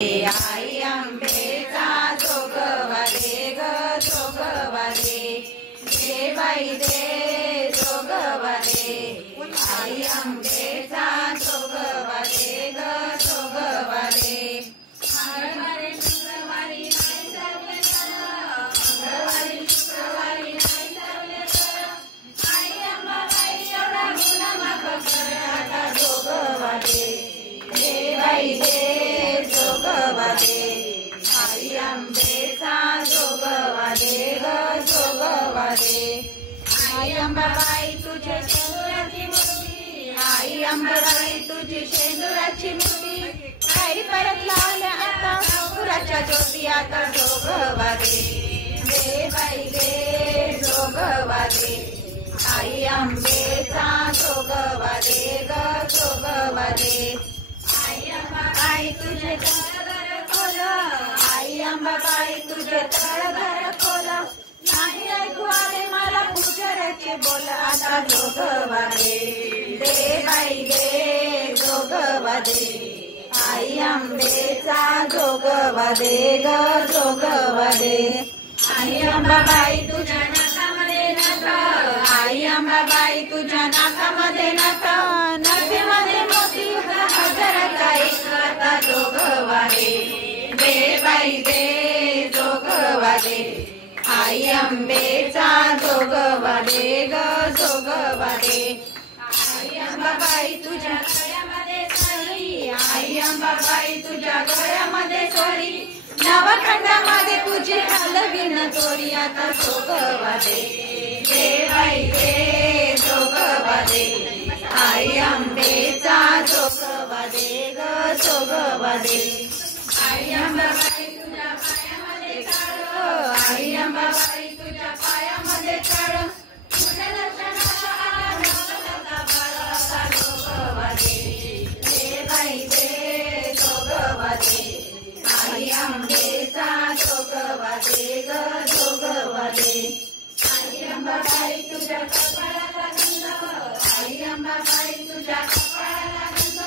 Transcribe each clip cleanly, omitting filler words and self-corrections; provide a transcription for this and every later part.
आई आंबेचा जोगवा दे ग जोगवा दे, दे बाई दे जोगवा दे। आई आंबेचा जोगवा दे ग जोगवा दे। मंगळवारी शुक्रवारी नाही सरले तर, मंगळवारी शुक्रवारी नाही सरले तर, आई अंबाबाई एवढा गुन्हा माफ कर आता जोगवा दे, दे बाई दे जोगवा दे। आई आंबेचा जोगवा दे ग जोगवा दे। आई अंबाबाई तुझे शेंदुराची मूर्ती, आई अंबाबाई तुझी शेंदुराची मूर्ती, काही परत लावल्या आता पुराच्या ज्योती आता जोगवा दे, दे बाई दे जोगवा दे। आई आंबेचा जोगवा दे ग जोगवा दे। आई अंबाबाई तुझे तळघर खोल, आई अंबाबाई तुझे तळघर खोल, नाही ऐकू आले मला पुजाऱ्याचे बोल आता जोगवा दे, दे बाई दे जोगवा दे। आई आंबेचा जोगवा दे ग जोगवा दे। आई अंबाबाई तुझ्या नाकामध्ये नथ, आई अंबाबाई तुझ्या नाकामध्ये नथ, नथीमध्ये मोती हजाराचा एक आता जोगवा दे, दे बाई दे जोगवा दे। आई आंबेचा जोगवा दे ग जोगवा दे। आई अंबाबाई तुझ्या गळ्यामध्ये सरी, आई अंबाबाई तुझ्या गळ्यामध्ये सरी, नवखंडामध्ये तुझी हलवीन चोरी आता जोगवा दे, दे बाई दे जोगवा दे। आई आंबेचा जोगवा दे ग जोगवा दे। आई अंबाबाई तुझ्या पायामध्ये चाळ, आई अंबाबाई तुझ्या पायामध्ये चाळ, तुझ्या दर्शनाचा आता जोगवा दे, दे बाई दे जोगवा दे। आई आंबेचा जोगवा दे ग जोगवा दे। आई अंबाबाई तुझ्या कपाळाला गंध, आई अंबाबाई तुझ्या कपाळाला गंध,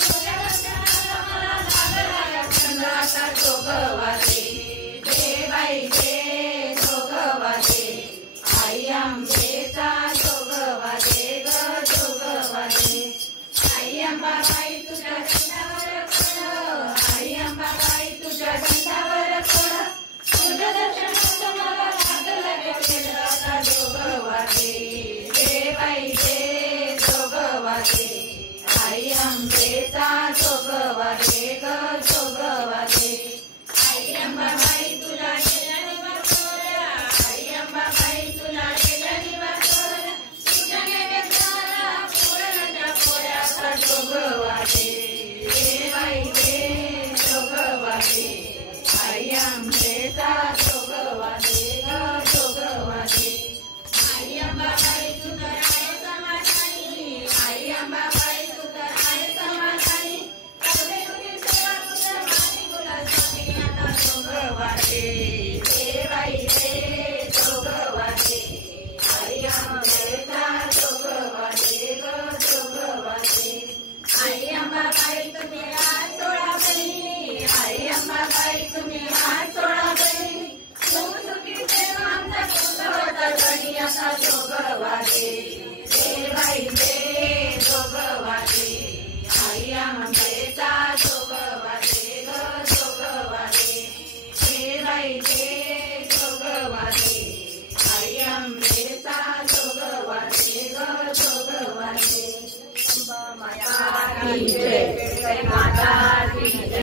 तुझ्या दर्शनाचा मला लागला गंध आता जोगवा दे, दे बाई दे जोगवा दे। आई आंबेचा जोगवा दे ग जोगवा दे। आई अंबाबाई तुझ्या गंधावर खोड, आई अंबाबाई तुझ्या गंधावर खोड, तुझ्या दर्शनाचं मला लागलं गेलं आता जोगवा दे, दे बाई दे जोगवा दे। आई आंबेचा जोगवा दे ग जोगवा दे। आई अंबाबाई तुला गेल्याने वाचवल्या, आई अंबाबाई तुला गेल्याने वाचवल्या, तुझ्या नैवेद्याला पुरणाच्या पोळ्या आता जोगवा दे, दे बाई दे जोगवा दे। आई आंबेचा जोगवा दे ग जोगवा दे। आई अंबाबाई तू तर आहे समाधानी, आई अंबाबाई तू तर आहे समाधानी, कवडे तुझी सेवा तुझं माझी गुलाबी आता जोगवा दे, दे बाई दे जोगवा दे। आई आंबेचा जोगवा दे ग जोगवा दे। आई अंबाबाई तुम्ही हात सोडा बहिणी, आई अंबाबाई तुम्ही हात सोडा बहिणी, सुखी सेवा आमचा जोगवाचा गणी असा जोगवा दे, दे बाई दे जोगवा दे। आई आंबेचा जोगवा दे ग जोगवा दे, दे बाई दे जोगवा दे। आई आंबेचा जोगवा दे ग जोगवा दे। माता की जय, माता की जय।